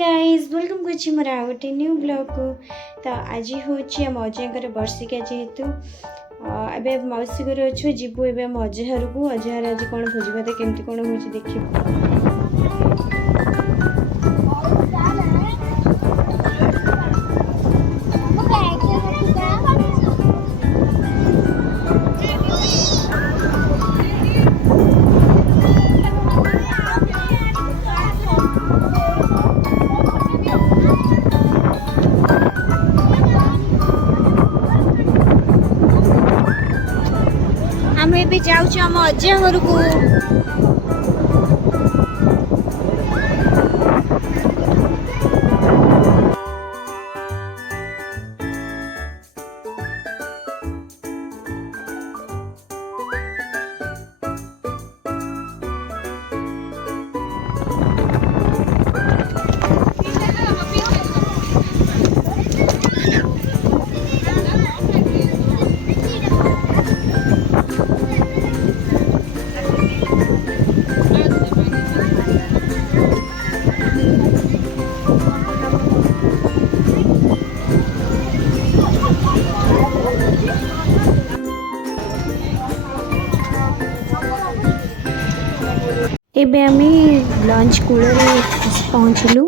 Guys welcome कर मोर आ गए new blog को। तो आज हूँ आम अजय बर्षिका जेहेतु एवं मौसी घर अच्छु जीवु ए अजहर को अजहर आज कौन भोज भात केमती कौन हो देखिए। आम ए जाऊँ आम अजय घर को। एबे आम लंच कूल पहुँचलु।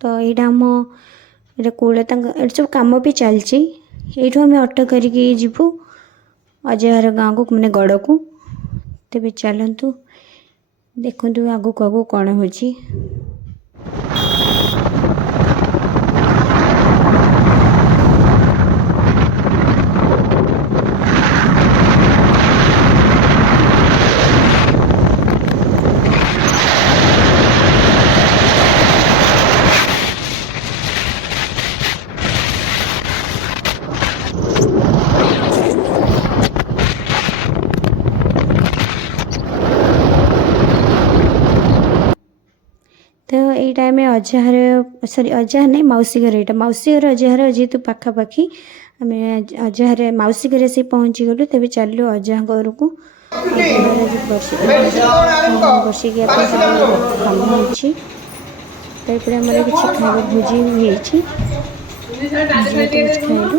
तो यहाँ आम कूल सब कम भी चलती। यू आम ऑटो करके जीवु अजहर गाँव को मैंने गड़ को। तेज चलतु देखु आगू आगू कौन हो। तो ये टाइम अजहर सॉरी अजहर नहीं मौसी घर यहाँ मौसी घर अजहर जेहेतु पाखापाखी आम अजहर मौसी घर से पहुँची गलु। तेज चलू अजह घर को बसिक कम होती। किसी खावा भोजी होती खाइलु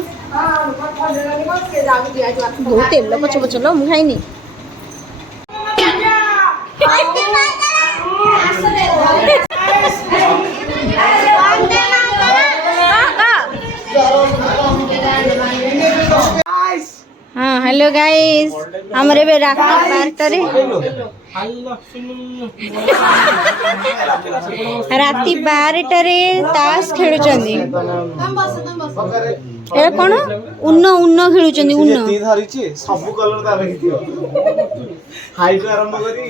बहुत तेल पच पच लो मुझे खाइनी। हाँ हेलो गाइस हमरे बे राति 12 ताश खेलु कौन उन्न उन्न खेलु उन्न सब कलर हाइट आरंभ करी